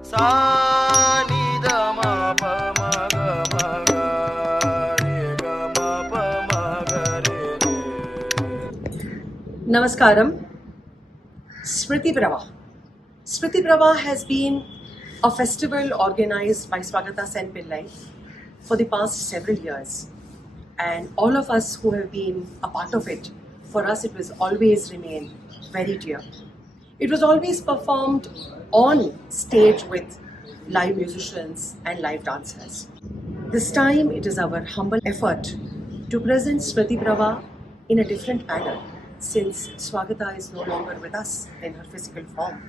Sa ni da ma pa ma ga re ga ma pa ma ga re re. Namaskaram. Smriti Pravah. Smriti Pravah has been a festival organized by Swagata Sen Pillai for the past several years. And all of us who have been a part of it, for us it was always remain very dear. It was always performed on stage with live musicians and live dancers. This time it is our humble effort to present Smriti Pravah in a different manner since Swagata is no longer with us in her physical form.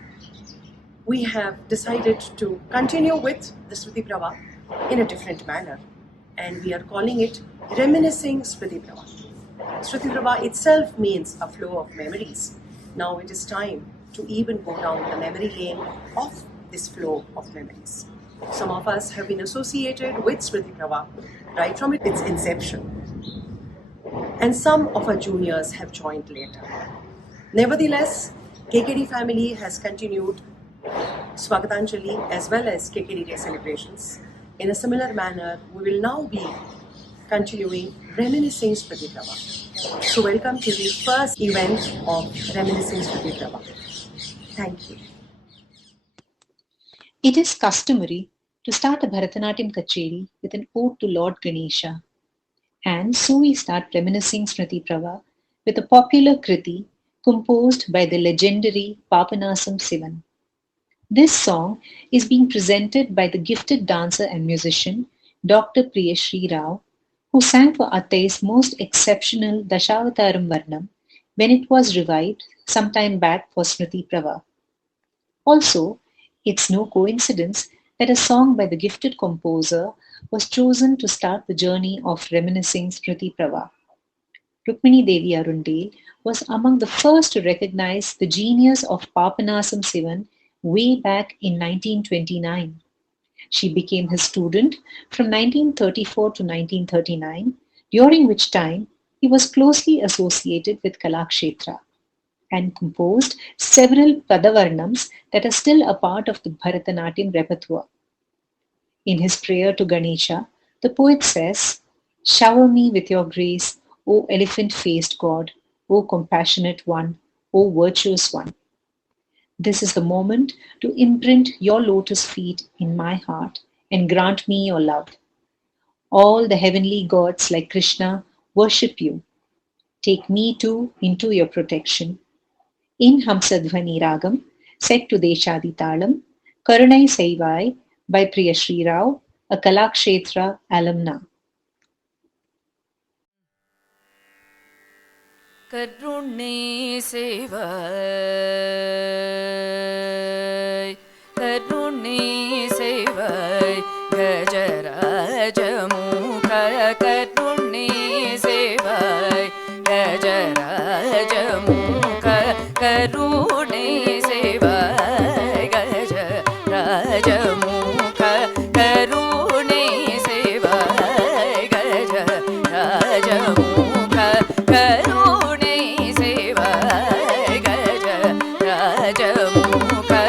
We have decided to continue with the Smriti Pravah in a different manner and we are calling it Reminiscing Smriti Pravah. Smriti Pravah itself means a flow of memories. Now it is time to even go down the memory lane of this flow of memories. Some of us have been associated with Smriti Pravah right from its inception, and some of our juniors have joined later. Nevertheless, KKD family has continued Swagatanjali as well as KKD Day celebrations. In a similar manner, we will now be continuing Reminiscing Smriti Pravah. So welcome to the first event of Reminiscing Smriti Pravah. Thank you. It is customary to start a Bharatanatyam kacheri with an ode to Lord Ganesha. And so we start Reminiscing Smriti Pravah with a popular kriti composed by the legendary Papanasam Sivan. This song is being presented by the gifted dancer and musician Dr. Priyashri Rao, who sang for Atthai's most exceptional Dashavataram Varnam when it was revived sometime back for Smriti Pravah. Also, it's no coincidence that a song by the gifted composer was chosen to start the journey of Reminiscing Smriti Pravah. Rukmini Devi Arundale was among the first to recognize the genius of Papanasam Sivan way back in 1929. She became his student from 1934 to 1939, during which time he was closely associated with Kalakshetra and composed several Padavarnams that are still a part of the Bharatanatyam repertoire. In his prayer to Ganesha, the poet says, "Shower me with your grace, O elephant-faced God, O compassionate one, O virtuous one." This is the moment to imprint your lotus feet in my heart and grant me your love. All the heavenly gods like Krishna worship you. Take me too into your protection. In Hamsadhvani Ragam, set to Deshadi Talam, Karunai Saivai by Priyashri Rao, a Kalakshetra alumna. Karunai Saivai, Karunai Saivai, Gajarajamuka, Karunai Saivai, Gajarajamuka, Karunai Saivai, Gajarajamuka, Karunai Saivai, Gajarajamuka, Karunai Saivai, Gajarajamuka,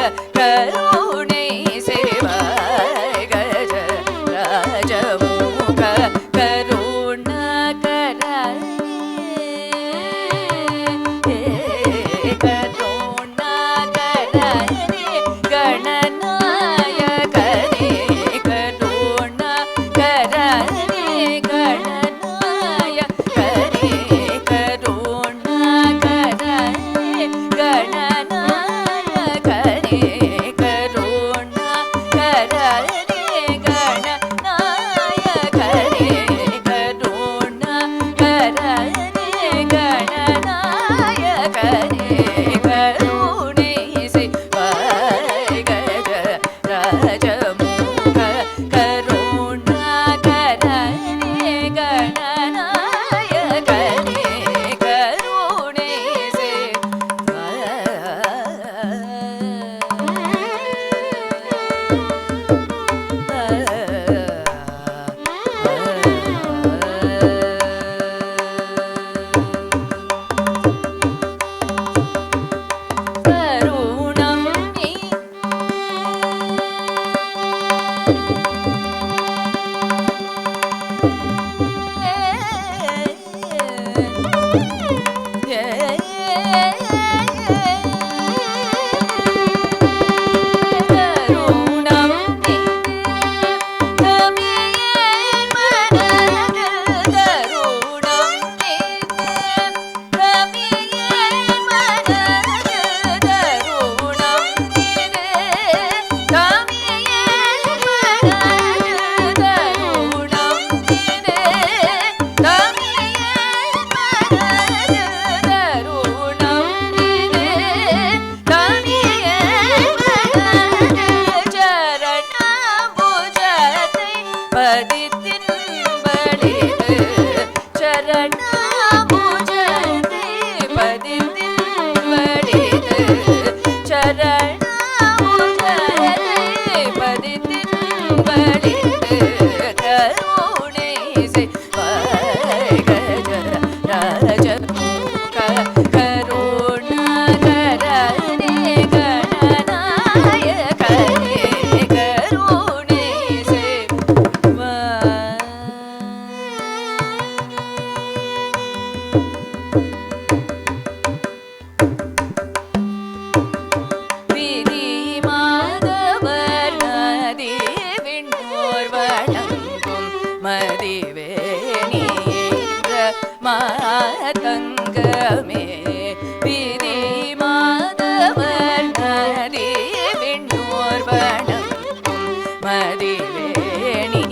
மதிவேணி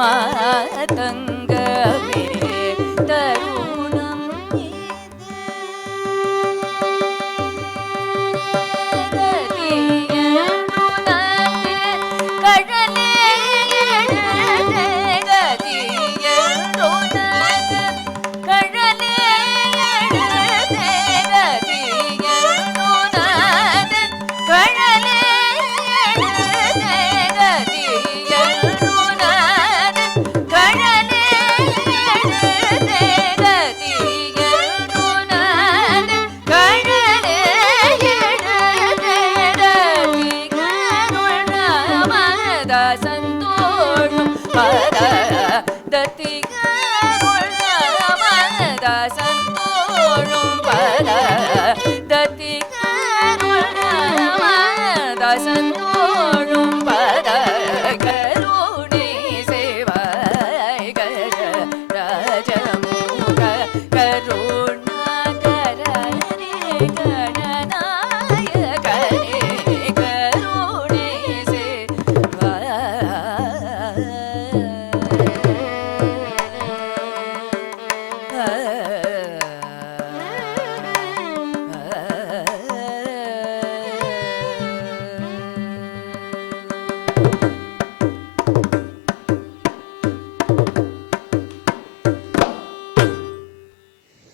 மாதங்கமே தருணம்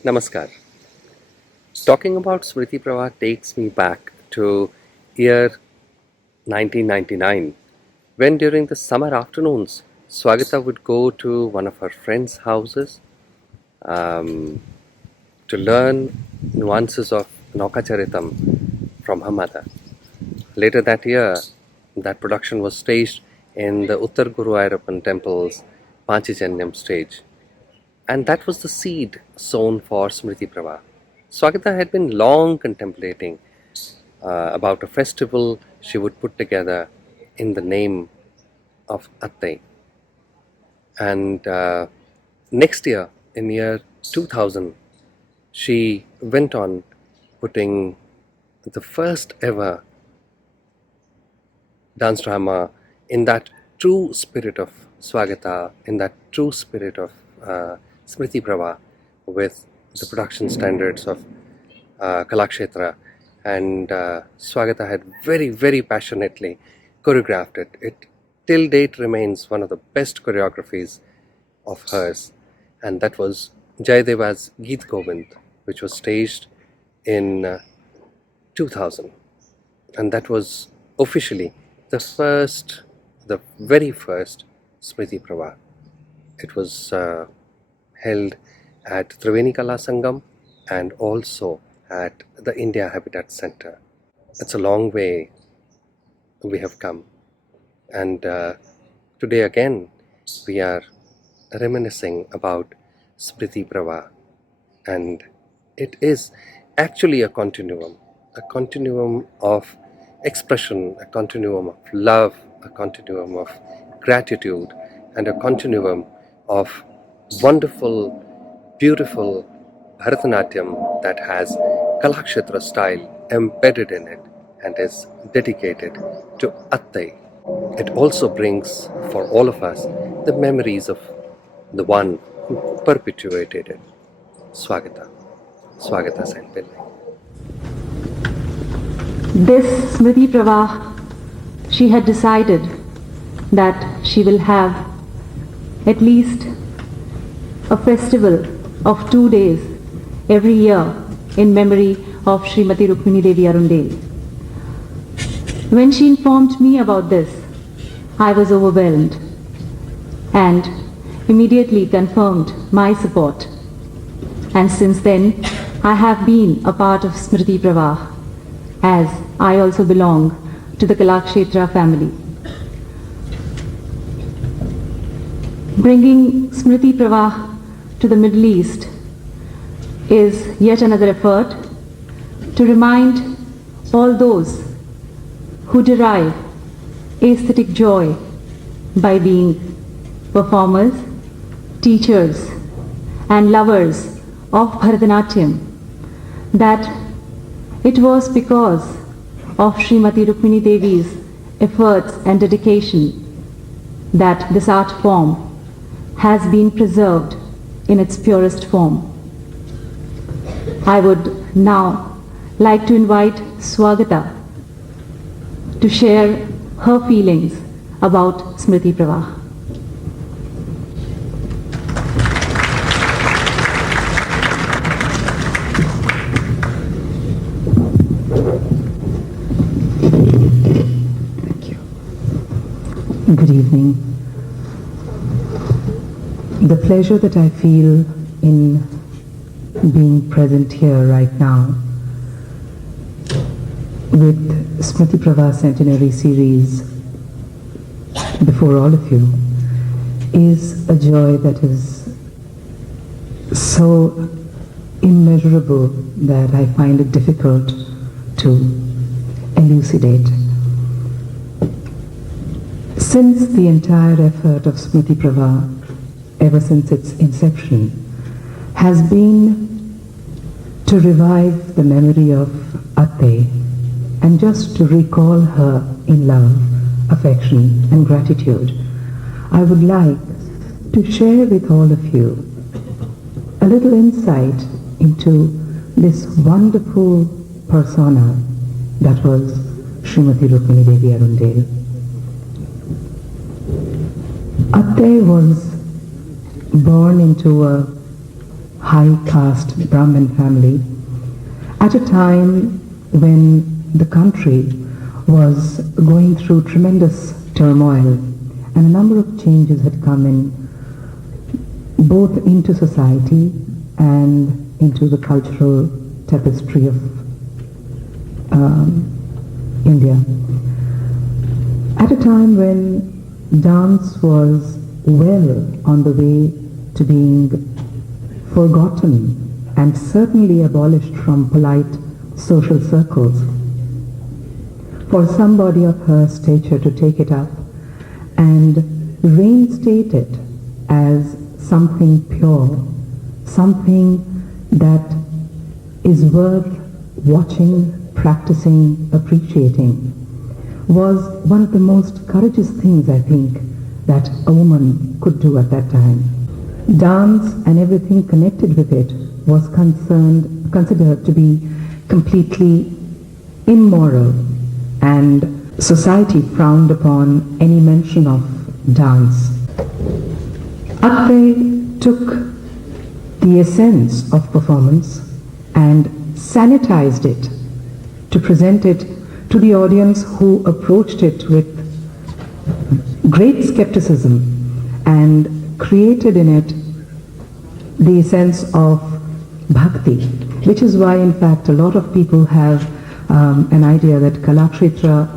Namaskar. Talking about Smriti Pravah takes me back to year 1999, when during the summer afternoons, Swagata would go to one of her friends' houses to learn nuances of Naukacharitam from her mother. Later that year, that production was staged in the Uttar Guruvayurappan temple's Panchajanyam stage. And that was the seed sown for Smriti Pravah. Swagata had been long contemplating about a festival she would put together in the name of Atthai. And next year, in year 2000, she went on putting the first ever dance drama in that true spirit of Swagata, in that true spirit of Smriti Pravah, with the production standards of Kalakshetra, and Swagata had very, very passionately choreographed it. It till date remains one of the best choreographies of hers, and that was Jayadeva's Geet Govind, which was staged in 2000, and that was officially the very first Smriti Pravah. It was held at Triveni Kala Sangam and also at the India Habitat Center. It's a long way we have come, and today again we are reminiscing about Smriti Pravah, and it is actually a continuum of expression, a continuum of love, a continuum of gratitude, and a continuum of wonderful, beautiful Bharatanatyam that has Kalakshetra style embedded in it and is dedicated to Atthai. It also brings for all of us the memories of the one who perpetuated it, Swagata Sen Pillai. This Smriti Pravah, she had decided that she will have at least a festival of 2 days every year in memory of Smt Rukmini Devi Arundale. When she informed me about this, I was overwhelmed and immediately confirmed my support. And since then, I have been a part of Smriti Pravah, as I also belong to the Kalakshetra family. Bringing Smriti Pravah to the Middle East is yet another effort to remind all those who derive aesthetic joy by being performers, teachers, and lovers of Bharatanatyam that it was because of Smt Rukmini Devi's efforts and dedication that this art form has been preserved in its purest form. I would now like to invite Swagata to share her feelings about Smriti Pravah. Good evening. The pleasure that I feel in being present here right now with Smriti Pravah Centenary Series before all of you is a joy that is so immeasurable that I find it difficult to elucidate. Since the entire effort of Smriti Pravah, ever since its inception, has been to revive the memory of Atthai and just to recall her in love, affection and gratitude, I would like to share with all of you a little insight into this wonderful persona that was Smt Rukmini Devi Arundale. Atthai was born into a high caste Brahmin family at a time when the country was going through tremendous turmoil and a number of changes had come in both into society and into the cultural tapestry of India. At a time when dance was well on the way to being forgotten and certainly abolished from polite social circles. For somebody of her stature to take it up and reinstate it as something pure, something that is worth watching, practicing, appreciating, was one of the most courageous things I think that a woman could do at that time. Dance and everything connected with it was considered to be completely immoral, and society frowned upon any mention of dance. Atthai took the essence of performance and sanitized it to present it to the audience, who approached it with great skepticism and created in it the sense of bhakti, which is why in fact a lot of people have an idea that Kalakshetra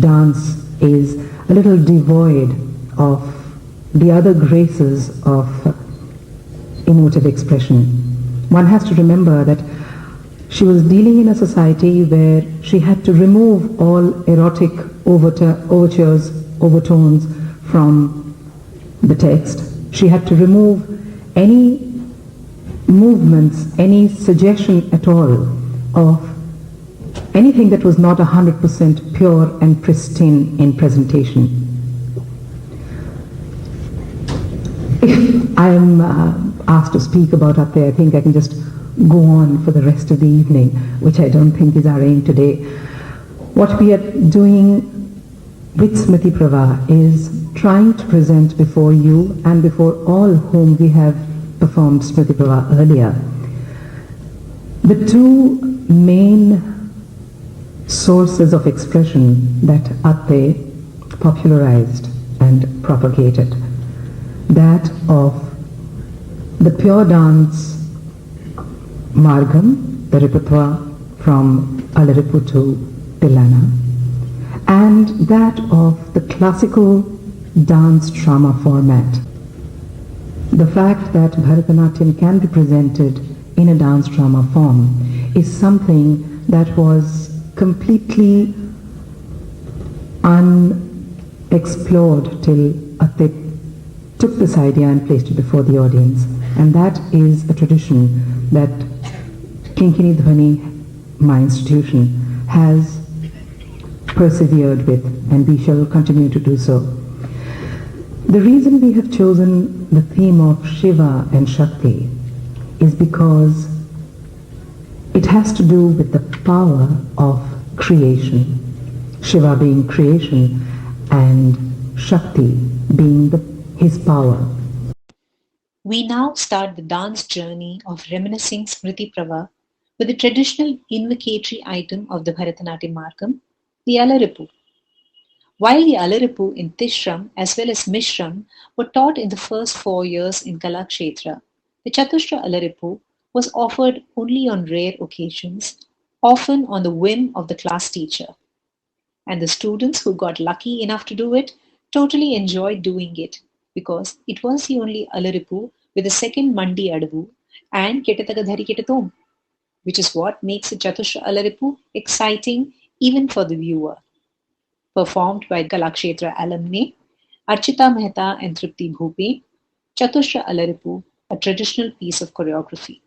dance is a little devoid of the other graces of emotive expression. One has to remember that she was dealing in a society where she had to remove all erotic overtures, overtones from the text. She had to remove any movements, any suggestion at all of anything that was not 100% pure and pristine in presentation. If I'm asked to speak about Atthai, I think I can just go on for the rest of the evening, which I don't think is our aim today. What we are doing with Smriti Pravah is trying to present before you and before all whom we have performed Smriti Pravah earlier, the two main sources of expression that Atthai popularized and propagated. That of the pure dance Margam, the repertoire from Alaripu to Tilana, and that of the classical dance drama format. The fact that Bharatanatyam can be presented in a dance drama form is something that was completely unexplored till Atthai took this idea and placed it before the audience. And that is a tradition that Kinkini, Dhvani, my institution, has persevered with, and we shall continue to do so. The reason we have chosen the theme of Shiva and Shakti is because it has to do with the power of creation. Shiva being creation and Shakti being his power. We now start the dance journey of Reminiscing Smriti Pravah with the traditional invocatory item of the Bharatanatyam margam, the Alaripu. While the Alaripu in Tishram as well as Mishram were taught in the first 4 years in Kalakshetra, the Chatushra Alaripu was offered only on rare occasions, often on the whim of the class teacher. And the students who got lucky enough to do it totally enjoyed doing it because it was the only Alaripu with a second Mandi Adavu and Ketatagadhari Ketatom, which is what makes the Chatushra Alaripu exciting even for the viewer. Performed by Kalakshetra Alumni, Archita, Mehta and Tripti Bhupen, Chatushra Alaripu, a traditional piece of choreography.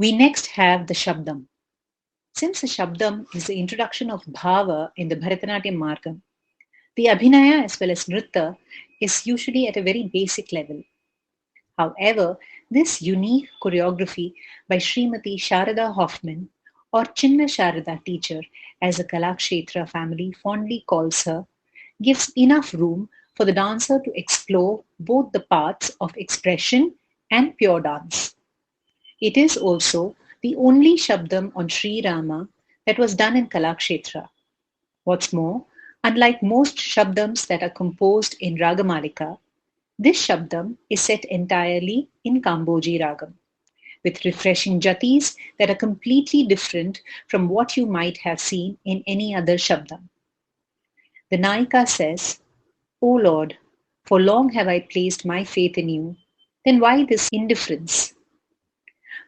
We next have the Shabdam, Since the Shabdam is the introduction of Bhava in the Bharatanatyam Margam, the Abhinaya as well as Nritta is usually at a very basic level. However, this unique choreography by Srimati Sharada Hoffman, or Chinna Sharada teacher as the Kalakshetra family fondly calls her, gives enough room for the dancer to explore both the paths of expression and pure dance. It is also the only Shabdam on Sri Rama that was done in Kalakshetra. What's more, unlike most Shabdams that are composed in Ragamalika, this Shabdam is set entirely in Kamboji Ragam, with refreshing jatis that are completely different from what you might have seen in any other Shabdam. The Nayika says, "O Lord, for long have I placed my faith in you, then why this indifference?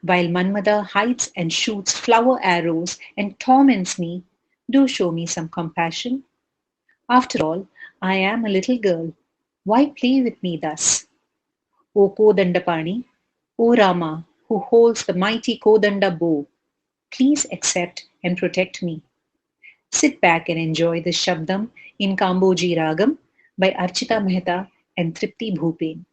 While Manmada hides and shoots flower arrows and torments me, do show me some compassion. After all, I am a little girl. Why play with me thus? O Kodandapani, O Rama, who holds the mighty Kodanda bow, please accept and protect me." Sit back and enjoy the Shabdam in Kamboji Ragam by Archita Mehta and Tripti Bhupen.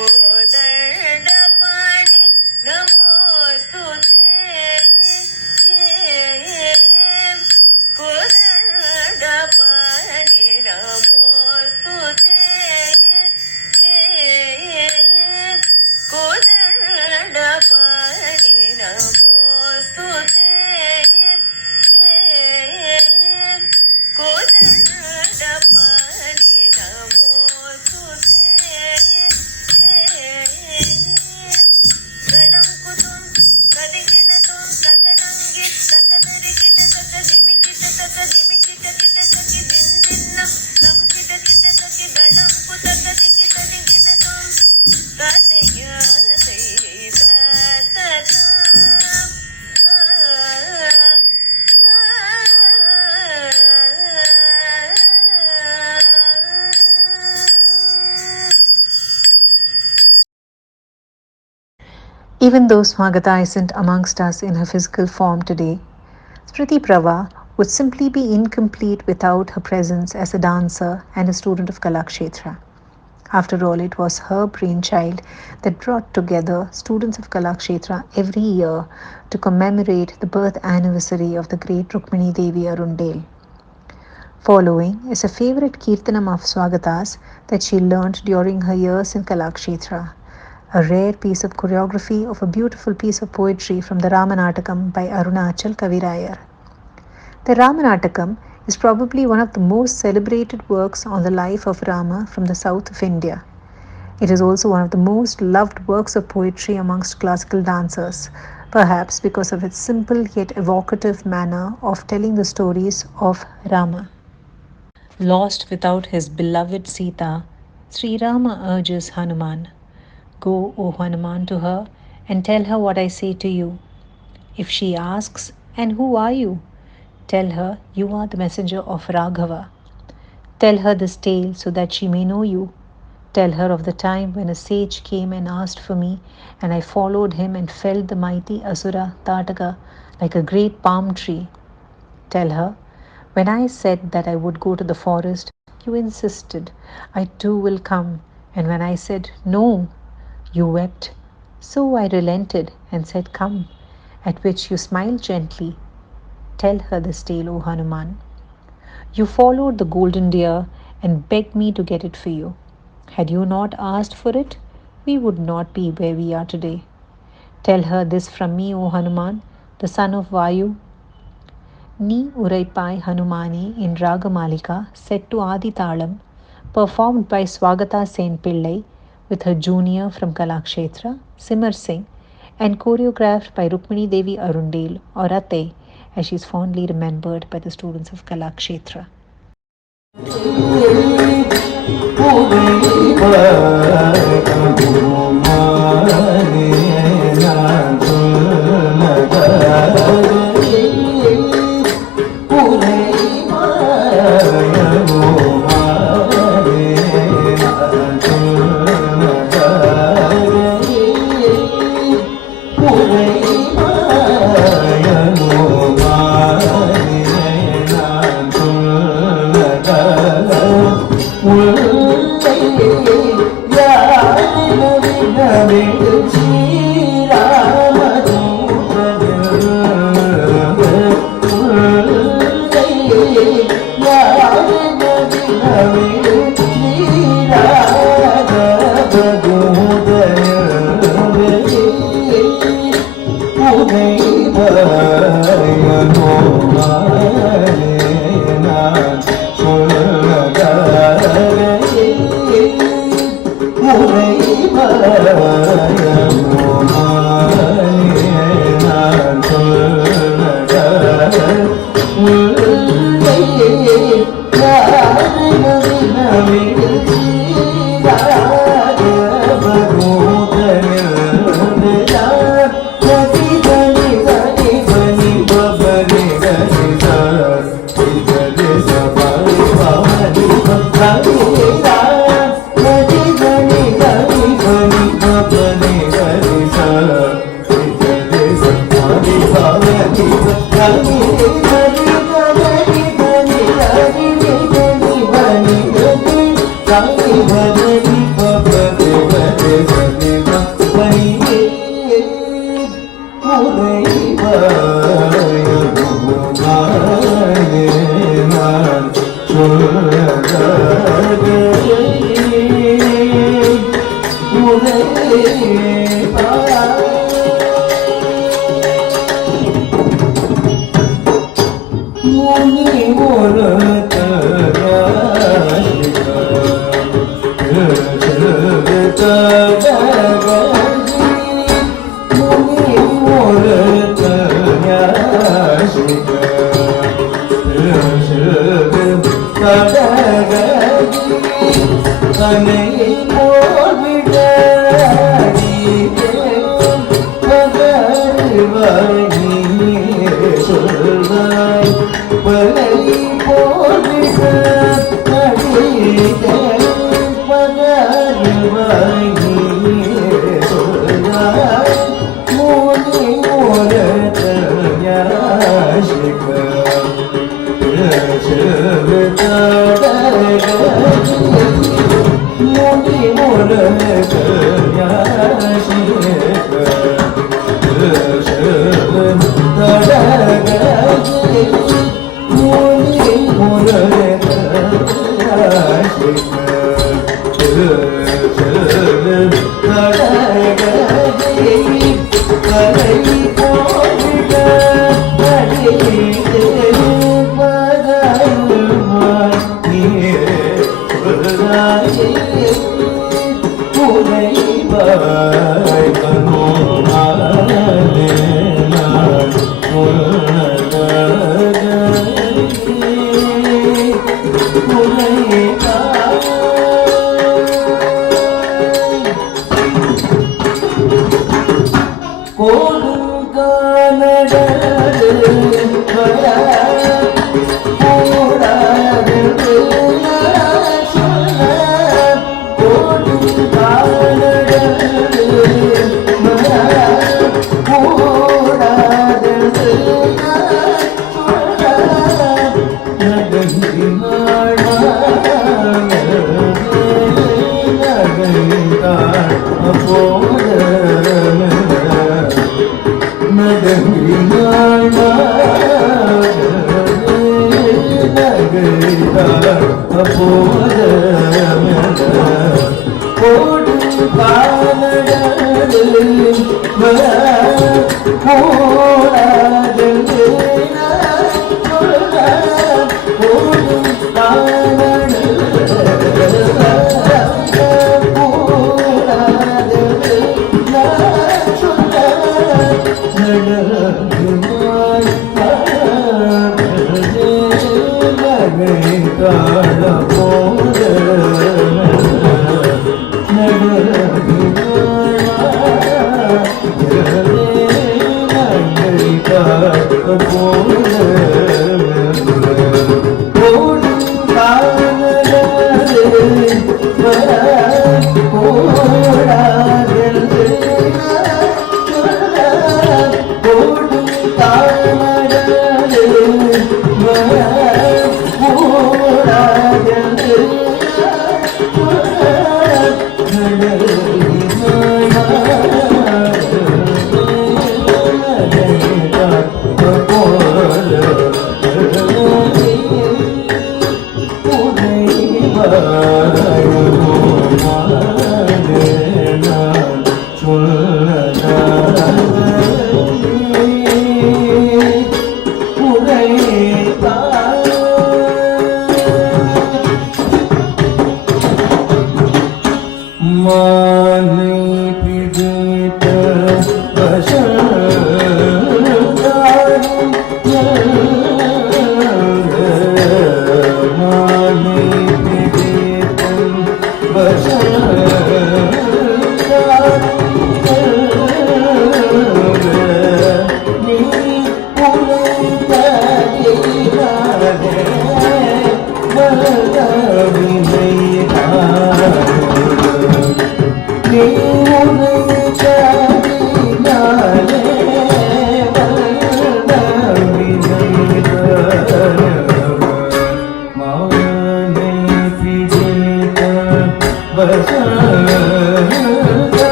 Oh Even though Swagata isn't amongst us in her physical form today, Smriti Pravah would simply be incomplete without her presence as a dancer and a student of Kalakshetra. After all, it was her brainchild that brought together students of Kalakshetra every year to commemorate the birth anniversary of the great Rukmini Devi Arundale. Following is a favorite kirtanam of Swagata's that she learnt during her years in Kalakshetra, a rare piece of choreography of a beautiful piece of poetry from the Ramanattakam by Arunachal Kavirayar. The Ramanattakam is probably one of the most celebrated works on the life of Rama from the south of India. It is also one of the most loved works of poetry amongst classical dancers, perhaps because of its simple yet evocative manner of telling the stories of Rama. Lost without his beloved Sita, Sri Rama urges Hanuman, "Go, O Hanuman, to her and tell her what I say to you. If she asks, 'And who are you?' tell her you are the messenger of Raghava. Tell her this tale so that she may know you. Tell her of the time when a sage came and asked for me, and I followed him and felled the mighty Asura Tataka like a great palm tree. Tell her, when I said that I would go to the forest, you insisted, 'I too will come.' And when I said, 'No,' you wept. So I relented and said, 'Come,' at which you smiled gently. Tell her this tale, O Hanuman. You followed the golden deer and begged me to get it for you. Had you not asked for it, we would not be where we are today. Tell her this from me, O Hanuman, the son of Vayu. Ni Uraipai Hanumani in Ragamalika, set to Adi Talam, performed by Swagata Sen Pillai with her junior from Kalakshetra, Simar Singh, and choreographed by Rukmini Devi Arundale, or Atthai, as she is fondly remembered by the students of Kalakshetra. Bye.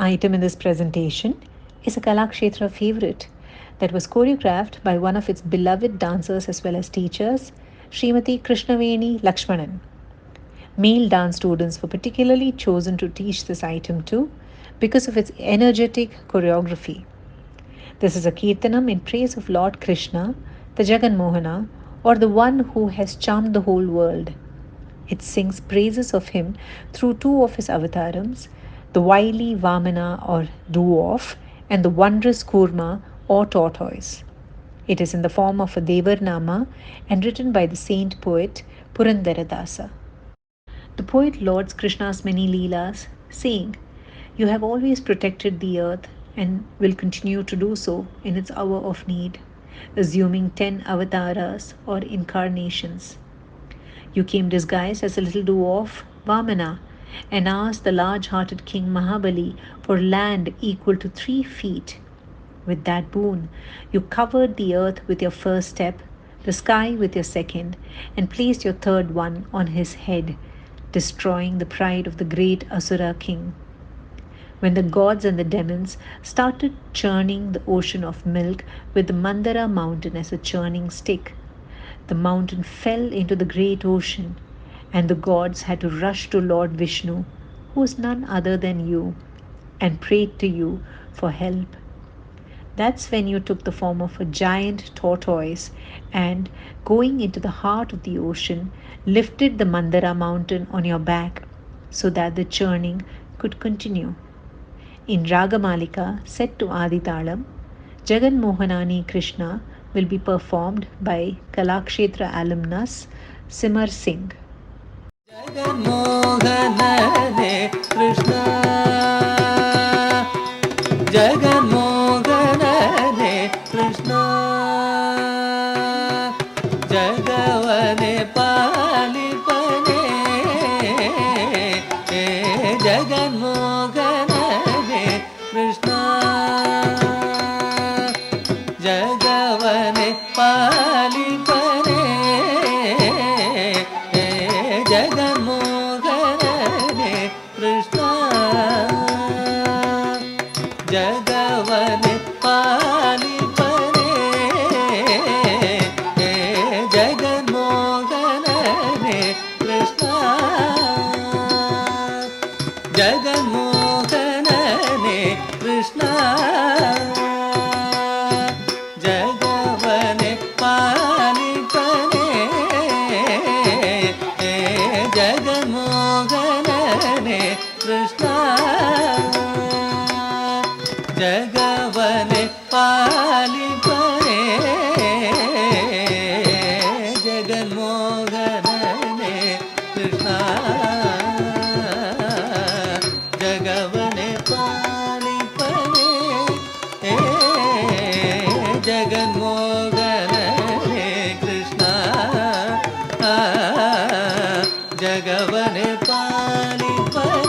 item in this presentation is a Kalakshetra favorite that was choreographed by one of its beloved dancers as well as teachers, Srimati Krishnaveni Lakshmanan. Male dance students were particularly chosen to teach this item to because of its energetic choreography. This is a kirtanam in praise of Lord Krishna, the Jagan Mohana, or the one who has charmed the whole world. It sings praises of him through two of his avatarams, the wily Vamana or dwarf and the wondrous Kurma or tortoise. It is in the form of a Devarnama and written by the saint poet Purandaradasa. The poet lauds Krishna's many leelas, saying, "You have always protected the earth and will continue to do so in its hour of need," assuming 10 avataras or incarnations. You came disguised as a little dwarf, Vamana, and asked the large-hearted King Mahabali for land equal to 3 feet. With that boon, you covered the earth with your first step, the sky with your second, and placed your third one on his head, destroying the pride of the great Asura king. When the gods and the demons started churning the ocean of milk with the Mandara mountain as a churning stick, the mountain fell into the great ocean, and the gods had to rush to Lord Vishnu, who is none other than you, and prayed to you for help. That's when you took the form of a giant tortoise and, going into the heart of the ocean, lifted the Mandara mountain on your back so that the churning could continue. In Ragamalika, set to Aditalam, Jagan Mohanani Krishna will be performed by Kalakshetra alumnus Simar Singh. Jaganmohanane Krishna, Jaganmohanane Krishna, Jagavane Palipane, Jaganmohanane Krishna, Jagavane Palipane, Jaganmohanane Krishna, Jagavane Palipane, Jaganmohanane Krishna, Jaganmohanane Krishna, Jagavane Palipane, Jaganmohanane Krishna, Jagavane Palipane, Jaganmohanane Krishna, Jagavane Palipane, Jaganmohanane Krishna, Jagavane Palipane,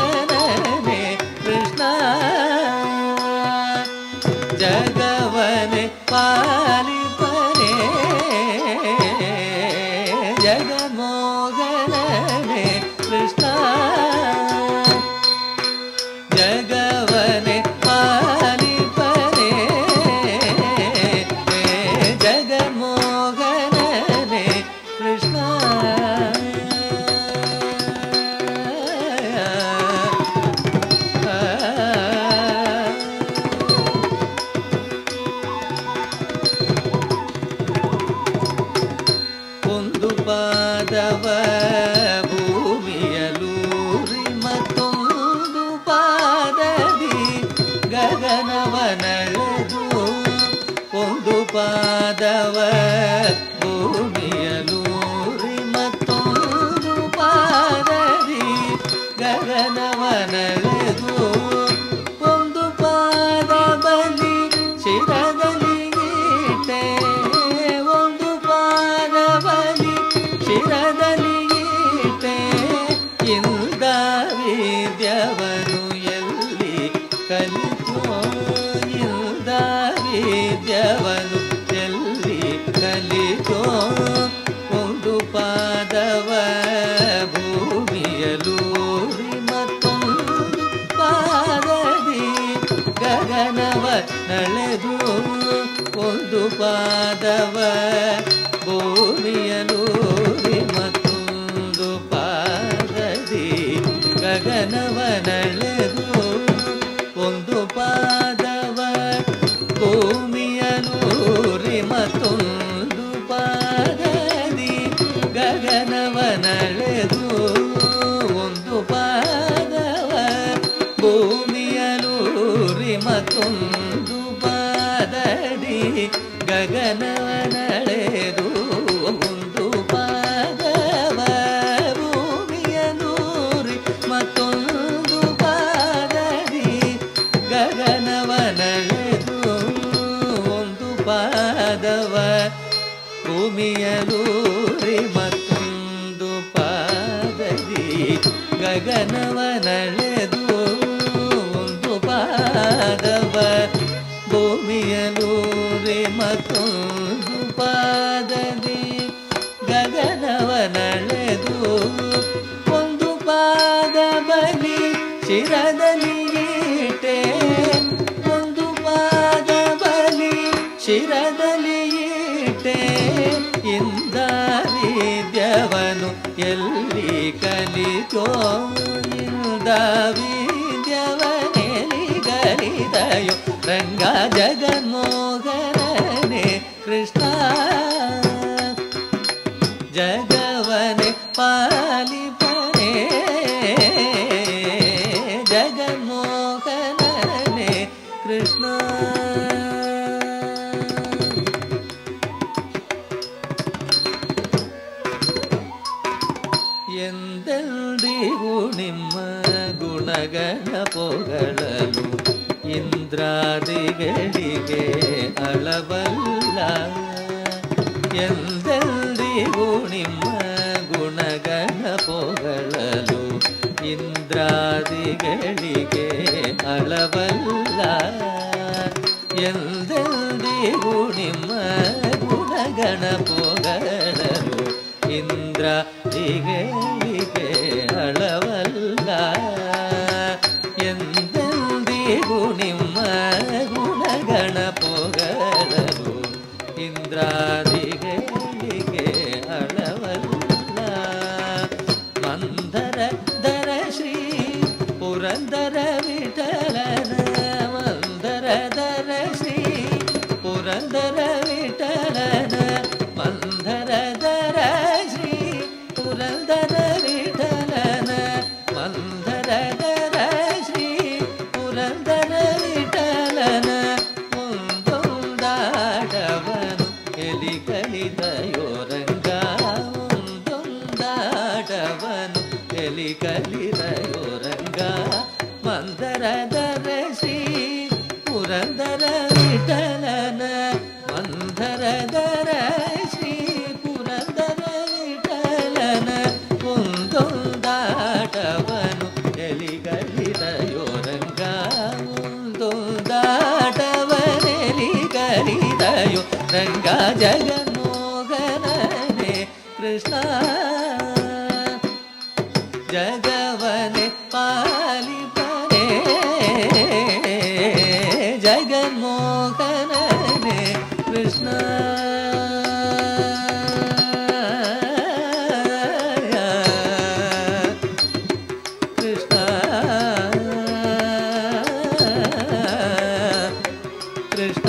Jaganmohanane Krishna, Jagavane Palipane, Jaganmohanane Krishna, Jagavane Palipane, Jaganmohanane Krishna. ಒಂದು ಪಾದವ ಭೂಮಿಯಲೂರಿ ಮತ್ತೊಂದು ಪಾದದಿ ಗಗನವನಳೆದು, ಒಂದು ಪಾದವ ಭೂಮಿಯಲೂರಿ ಮತ್ತೊಂದು ಪಾದದಿ ಗಗನವನಳೆದು, ಒಂದು ಪಾದ ಬಲಿ ಶಿರದಲ್ಲಿ ಇಟ್ಟೆ, ಒಂದು ಪಾದ ಬಲಿ ಶಿರದಲ್ಲಿ ಇಟ್ಟೆ, ಇಂದ ವಿದ್ಯವನು ಎಲ್ಲಿ ಕಲಿತೋ, ಇಂದ ವಿದ್ಯವನು ಎಲ್ಲಿ ಕಲಿತೋ, ಒಂದು ಪಾದವ ಭೂಮಿಯಲು ನಡೆದು ಒಂದು ಪಾದವ ಭೂಮಿಯಲೂರಿ ಮತ್ತೊಂದು ಪಾದದಿ ಗಗನವ ನಡೆದು ಒಂದು ಪಾದವ ಭೂಮಿಯಲೂರಿ ಮತ್ತೊಂದು ಪಾದದಿ ಗಗನವ ನಡೆದು ಒಂದು ಪಾದವ ಭೂಮಿಯಲೂರಿ ಮತ್ತೊಂದು ಪಾದದಿ ಗಗನವ ನಡೆದು ಒಂದು ಪಾದವ ಭೂಮಿಯಲೂರಿ ಮತ್ತೊಂದು ಪಾದದಿ ಗಗನವ ನಡೆದು ಒಂದು ಪಾದವ ಭೂಮಿಯಲೂರಿ ಮತ್ತೊಂದು ಪಾದದಿ ಗಗನವ ನಡೆದು ಒಂದು ಪಾದವ ಭೂಮಿಯಲೂರಿ ಮತ್ತೊಂದು ಪಾದದಿ ಗಗನವ ನಡೆದು ಒಂದು ಪಾದ ಬಲಿ ಶಿರದಲ್ಲಿ ಇಟ್ಟೆ ಒಂದು ಪಾದ ಬಲಿ ಶಿರದಲ್ಲಿ ಇಟ್ಟೆ ಇಂದ ವಿದ್ಯವನು ಎಲ್ಲಿ ಕಲಿತೋ ಇಂದ ವಿದ್ಯವನೆಲ್ಲಿ ಕಲಿದಯೋ ರಂಗ ಜಗನ್ಮೋಹನನೇ ಕೃಷ್ಣ ಜಗವನೆ ಪಾಲಿಪನೆ ಜಗನ್ಮೋಹನನೇ ಕೃಷ್ಣ ಎಂದೆಂದಿಗೂ ನಿಮ್ಮ ಗುಣಗಣ ಪೊಗಳಲು ಇಂದ್ರಾದಿಗಳಿಗೆ ಅಳವಲ್ಲ ಎಂದೆಂದಿಗೂ ನಿಮ್ಮ ಗುಣಗಣ ಪೊಗಳಲು ಇಂದ್ರಾದಿಗಳಿಗೆ ಅಳವಲ್ಲ ಎಂದೆಂದಿಗೂ ನಿಮ್ಮ ಗುಣಗಣ ಪೊಗಳಲು ಇಂದ್ರಾದಿಗಳಿಗೆ ಅಳವಲ್ಲ ಎಂದೆಂದಿಗೂ ನಿಮ್ಮ ಗುಣಗಣ ಪೊಗಳಲು ಇಂದ್ರಾದಿಗಳಿಗೆ ಅಳವಲ್ಲ ಮಂದರ ದರ ಶ್ರೀ ಪುರಂದರ ವಿಠಲನ ಮಂದರ ದರ ಶ್ರೀ ಪುರಂದರ ವಿಠಲನ ಮಂದರ ದರ ಶ್ರೀ ಪುರಂದರ ವಿಠಲನ ಮಂದರ ದರ ಶ್ರೀ ಪುರಂದರ ವಿಠಲನ ಒಂದೊಂದಾಟವನು ಎಲಿ ಕಲಿದಯೋ ರಂಗ ಒಂದೊಂದಾಟವನು ಎಲಿ ಕಲಿದಯೋ ರಂಗ ಮಂದರ ದರ ಶ್ರೀ ಪುರಂದರ ವಿಠಲನ ಮಂದರ ದರ ಶ್ರೀ ಪುರಂದರ ವಿಠಲನ ಒಂದೊಂದಾಟವನು ಎಲಿಗಲಿದಯೋ ರಂಗ ಒಂದೊಂದಾಟವನೆಲಿಗಲಿದಯೋ ರಂಗ ಜಗನ್ಮೋಹನನೇ Krishna ಜಗವನೆ ಪಾಲಿಪನೆ ಜಗನ್ಮೋಹನನೇ Krishna Krishna Krishna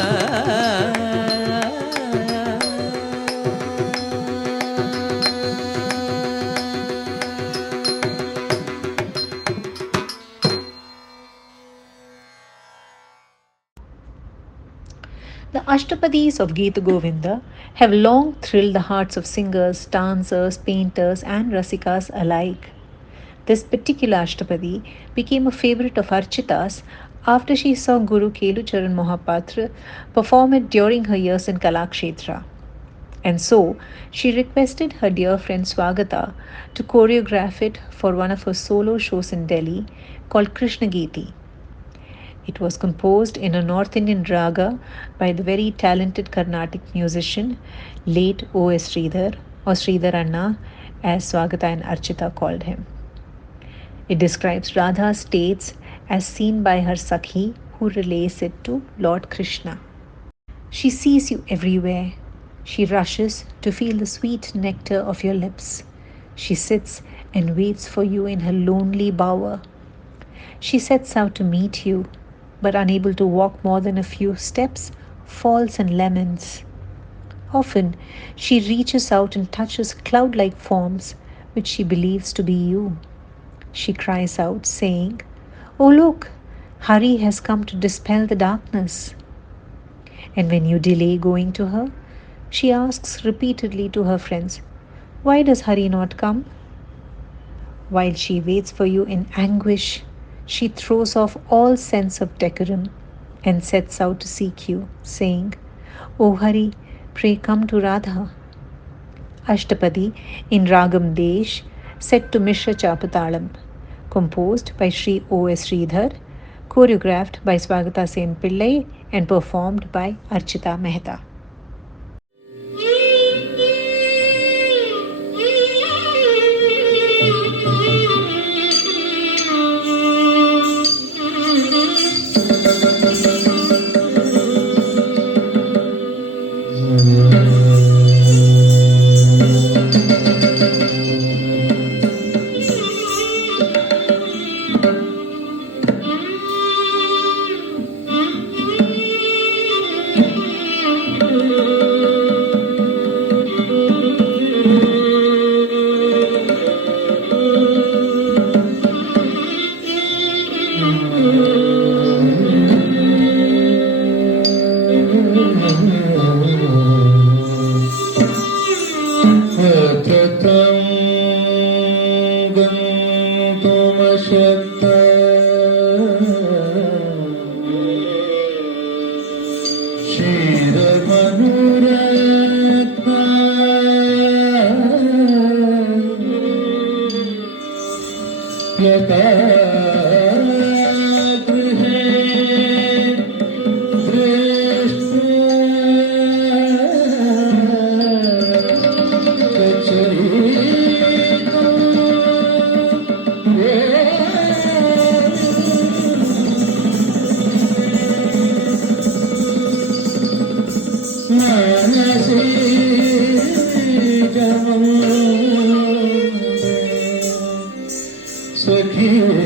The Ashtapadis of Gita Govinda have long thrilled the hearts of singers, dancers, painters, and rasikas alike. This particular Ashtapadi became a favorite of Archita's after she saw Guru Kelucharan Mohapatra perform it during her years in Kalakshetra. And so she requested her dear friend Swagata to choreograph it for one of her solo shows in Delhi called Krishna Giti. It was composed in a North Indian raga by the very talented Carnatic musician, late O.S. Sridhar, or Sridhar Anna, as Swagata and Archita called him. It describes Radha's states as seen by her Sakhi, who relays it to Lord Krishna. She sees you everywhere. She rushes to feel the sweet nectar of your lips. She sits and waits for you in her lonely bower. She sets out to meet you, but unable to walk more than a few steps, falls and laments. Often she reaches out and touches cloud-like forms which she believes to be you. She cries out, saying, "Oh look, Hari has come to dispel the darkness." And when you delay going to her, she asks repeatedly to her friends, "Why does Hari not come?" While she waits for you in anguish, she throws off all sense of decorum and sets out to seek you, saying, "O Hari, pray come to Radha." Ashtapadi in Ragam Desh, set to Mishra Chapatalam, composed by Sri O.S. Sridhar, choreographed by Swagata Sen Pillai and performed by Archita Mehta. Hare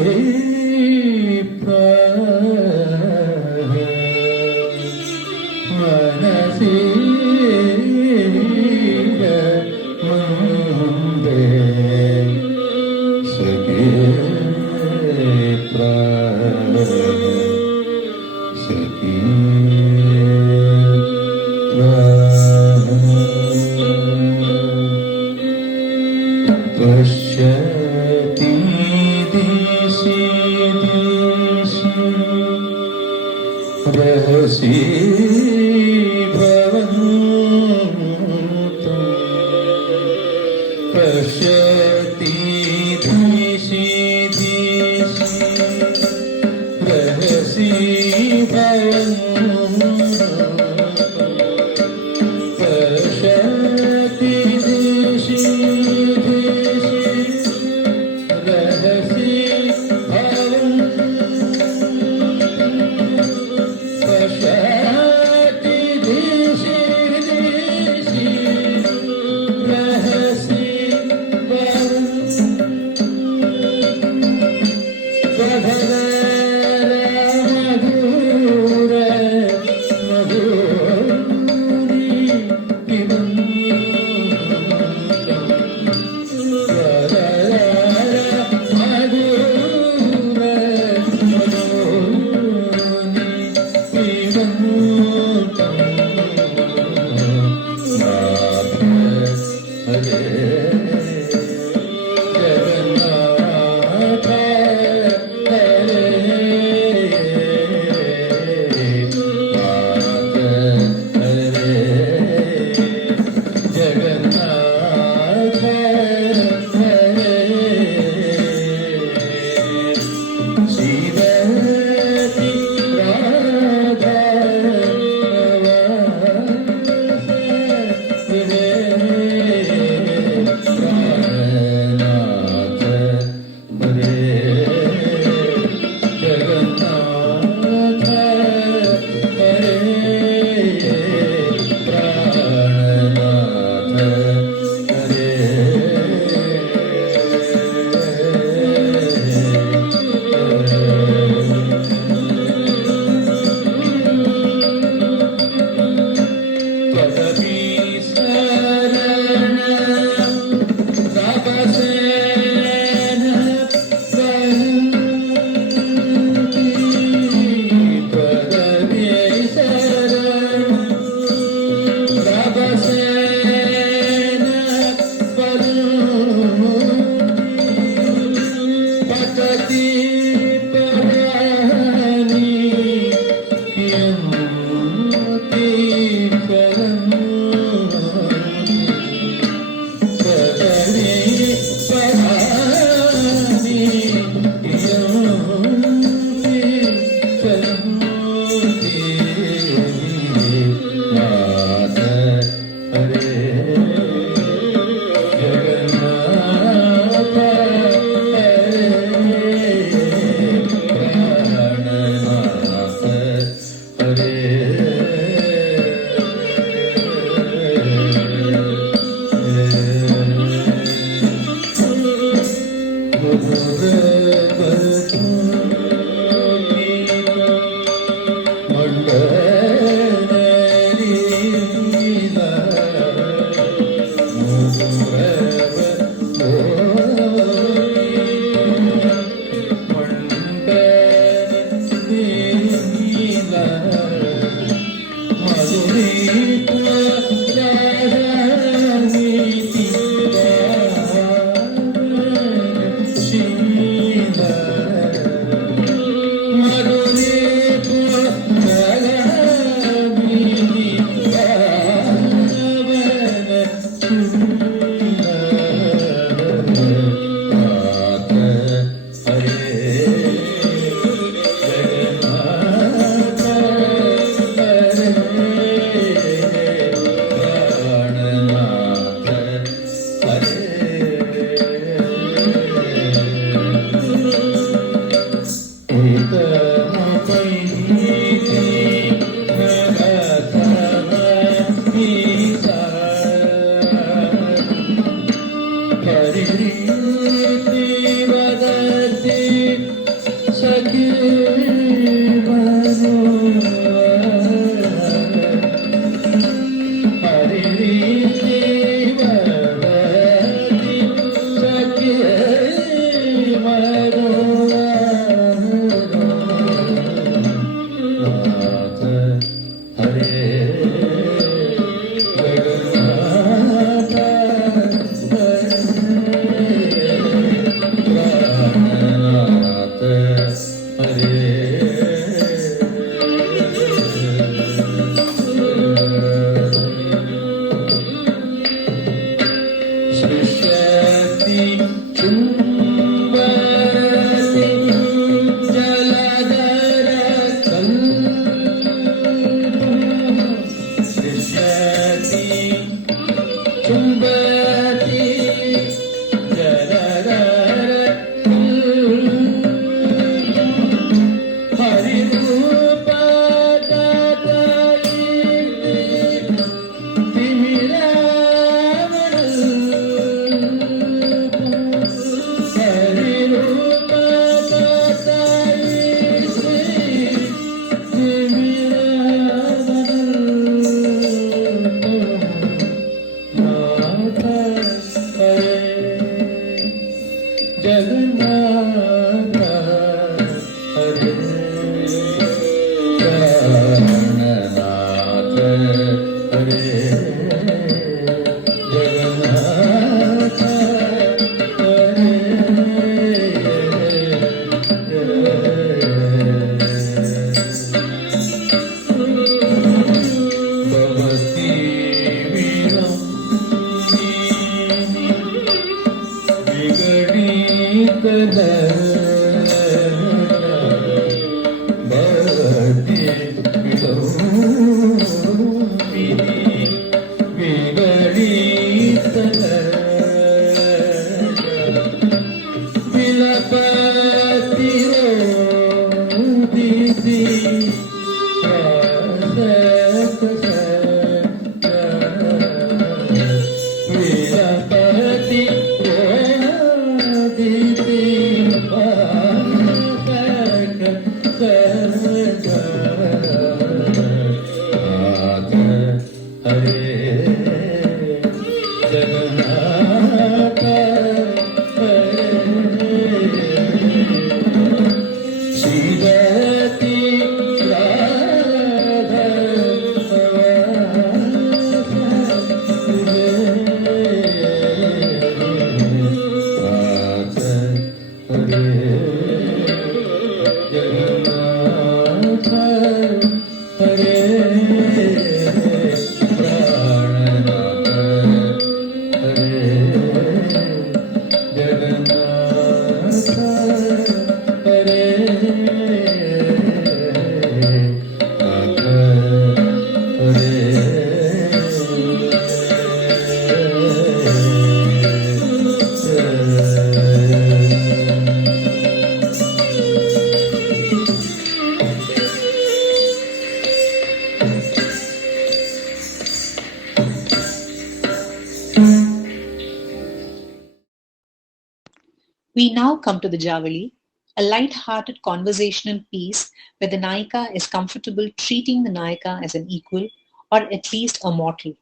We now come to the Javali, a light-hearted conversational piece where the Nayika is comfortable treating the Nayaka as an equal or at least a mortal.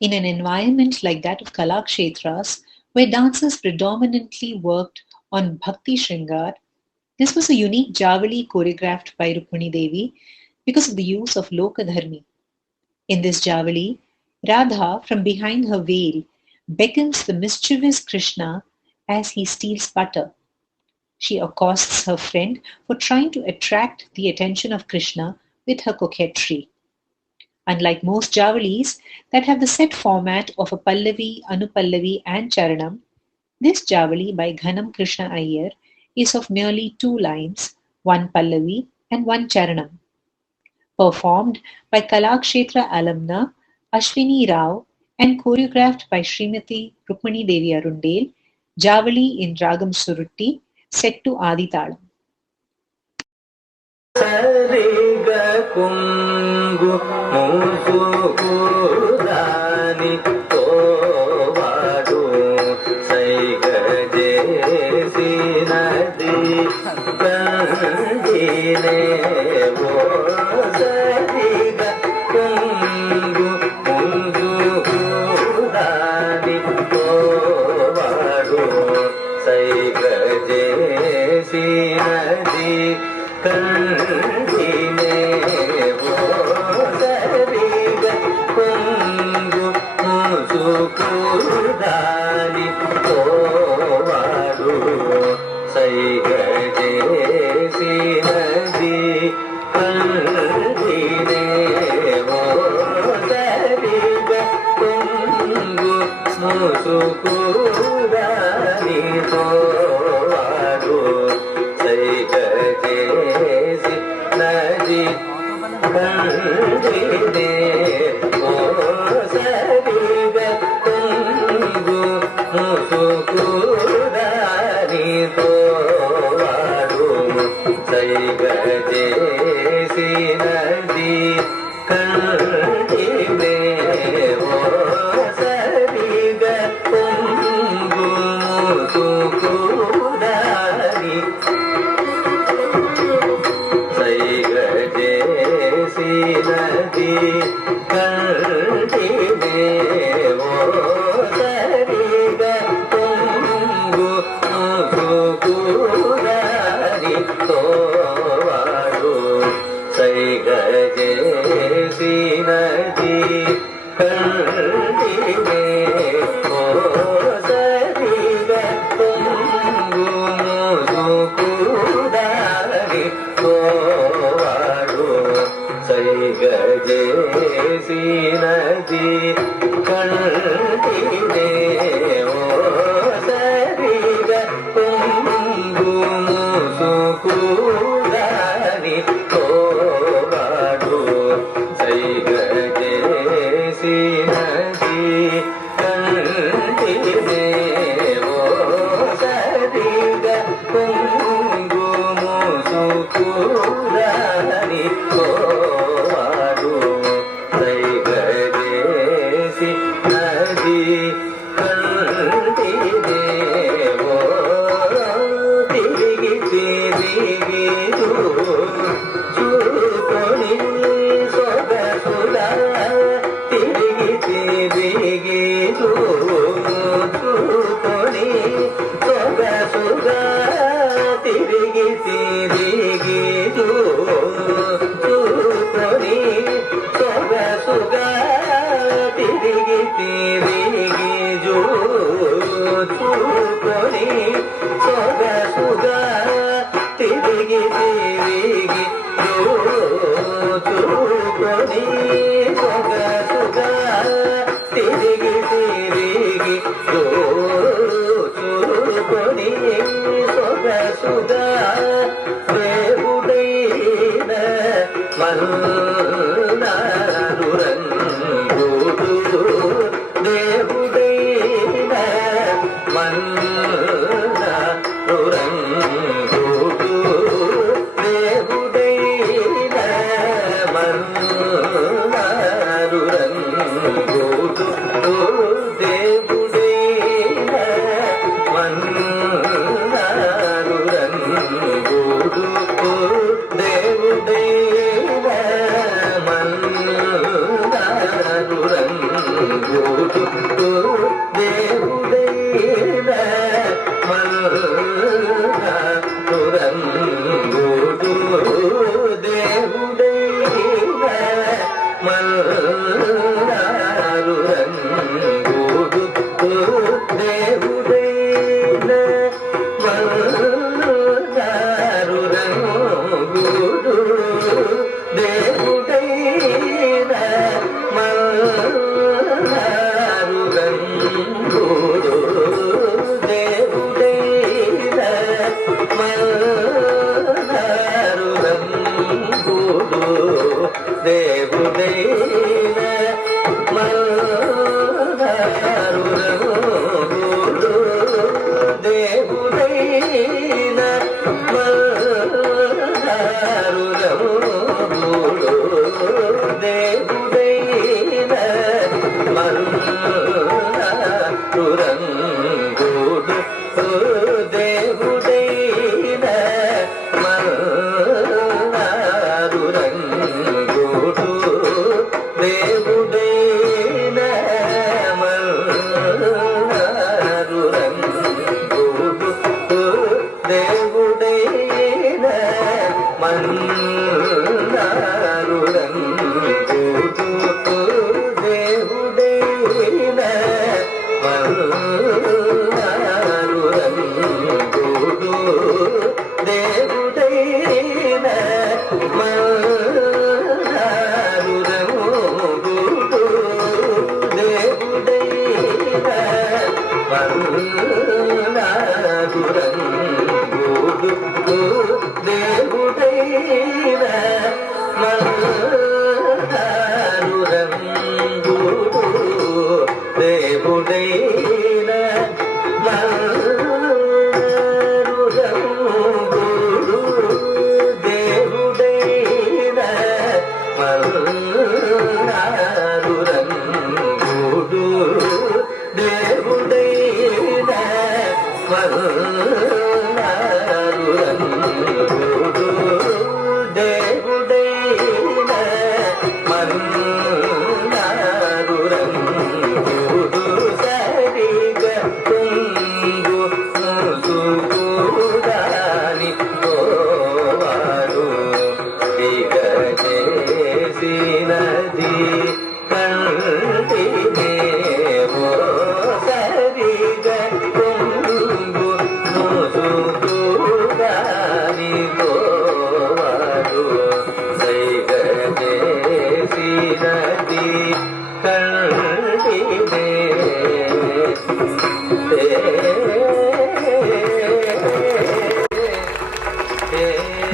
In an environment like that of Kalakshetras, where dancers predominantly worked on Bhakti Shringar, this was a unique Javali choreographed by Rukmini Devi because of the use of Lokadharmi. In this Javali, Radha, from behind her veil, beckons the mischievous Krishna as he steals butter. She accosts her friend for trying to attract the attention of Krishna with her coquetry. Unlike most Javalis that have the set format of a Pallavi, Anupallavi and Charanam, this Javali by Ghanam Krishna Iyer is of merely 2 lines, 1 Pallavi and 1 Charanam. Performed by Kalakshetra Alumni, Ashwini Rao, and choreographed by Smt Rukmini Devi Arundale, Javali in Ragam Surutti, set to Adi Talam.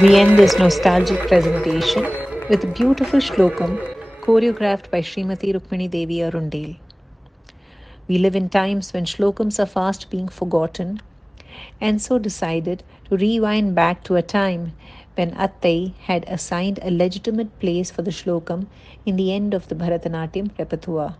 We end this nostalgic presentation with a beautiful shlokam choreographed by Smt Rukmini Devi Arundale. We live in times when shlokams are fast being forgotten, and so decided to rewind back to a time when Atthai had assigned a legitimate place for the shlokam in the end of the Bharatanatyam repertoire.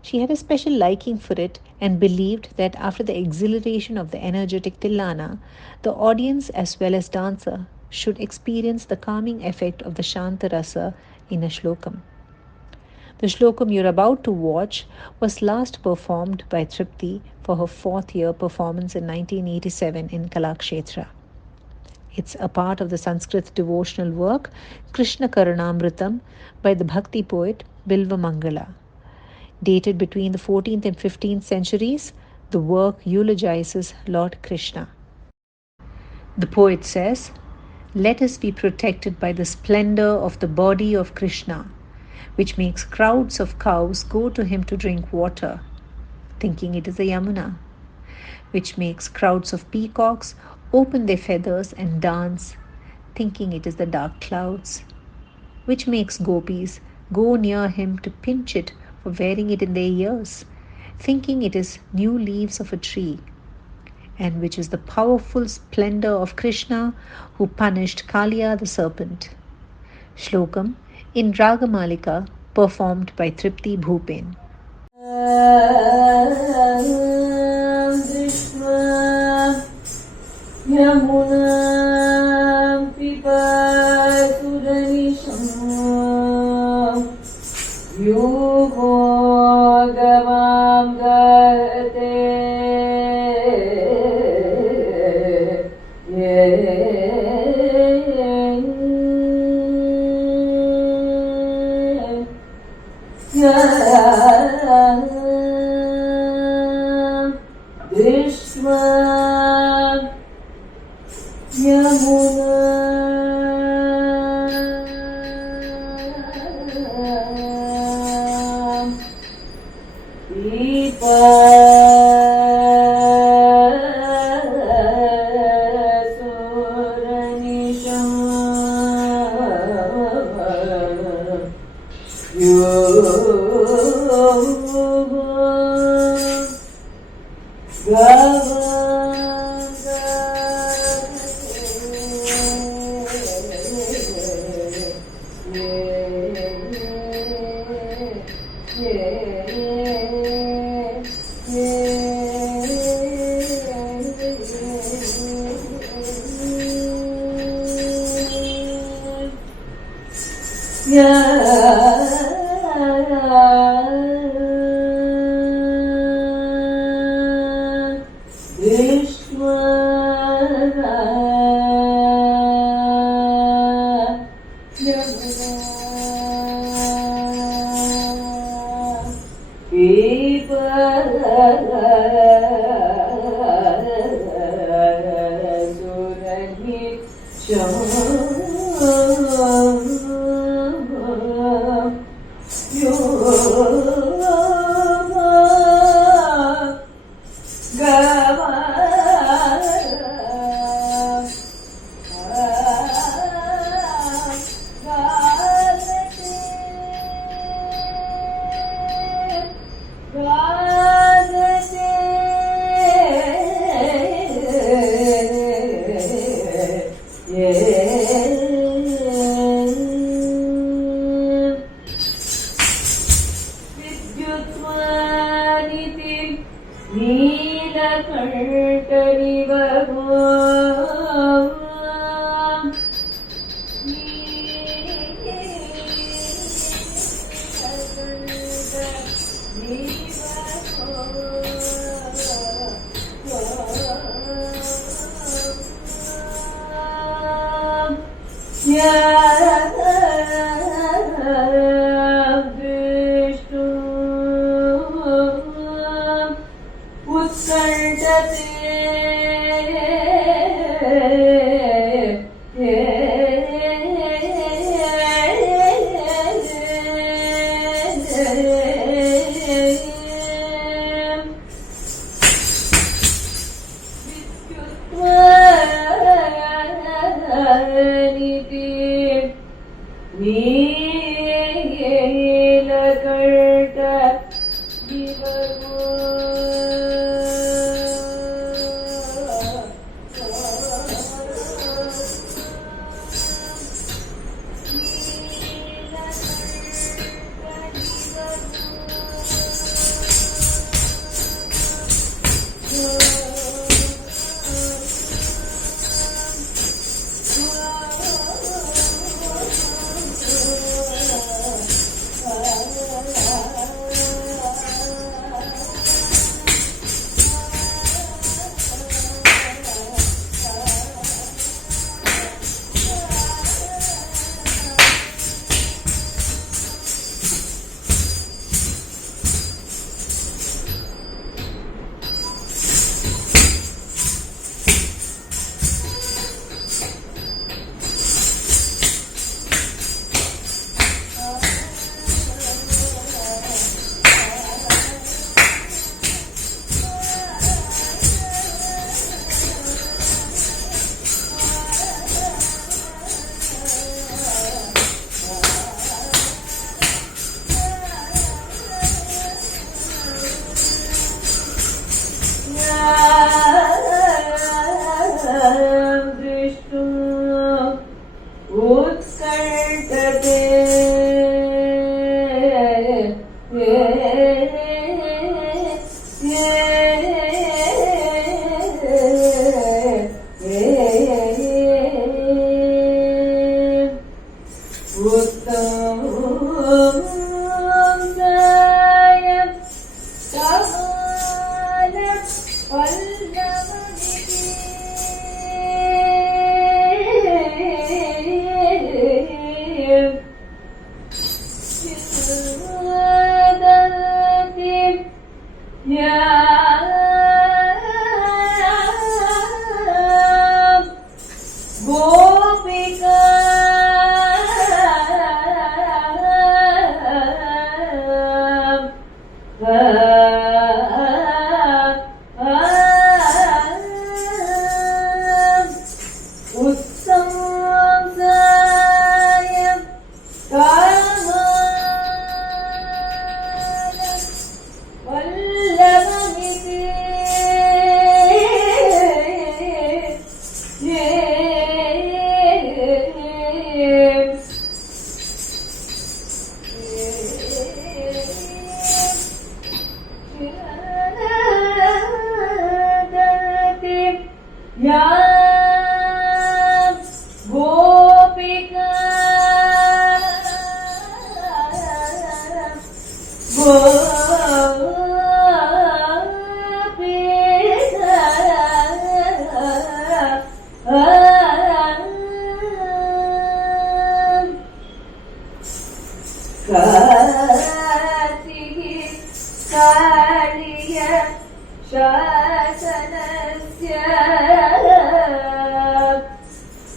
She had a special liking for it and believed that after the exhilaration of the energetic Tillana, the audience as well as dancer should experience the calming effect of the Shanta Rasa in a shlokam. The shlokam you're about to watch was last performed by Tripti for her fourth year performance in 1987 in Kalakshetra. It's a part of the Sanskrit devotional work Krishna Karunamritam by the Bhakti poet Bilva Mangala. Dated between the 14th and 15th centuries, the work eulogizes Lord Krishna. The poet says, "Let us be protected by the splendor of the body of Krishna, which makes crowds of cows go to him to drink water, thinking it is the Yamuna, which makes crowds of peacocks open their feathers and dance, thinking it is the dark clouds, which makes gopis go near him to pinch it for wearing it in their ears, thinking it is new leaves of a tree, and which is the powerful splendor of Krishna who punished Kaliya the serpent." Shlokam in Ragamalika, performed by Tripti Bhupen.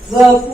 Sa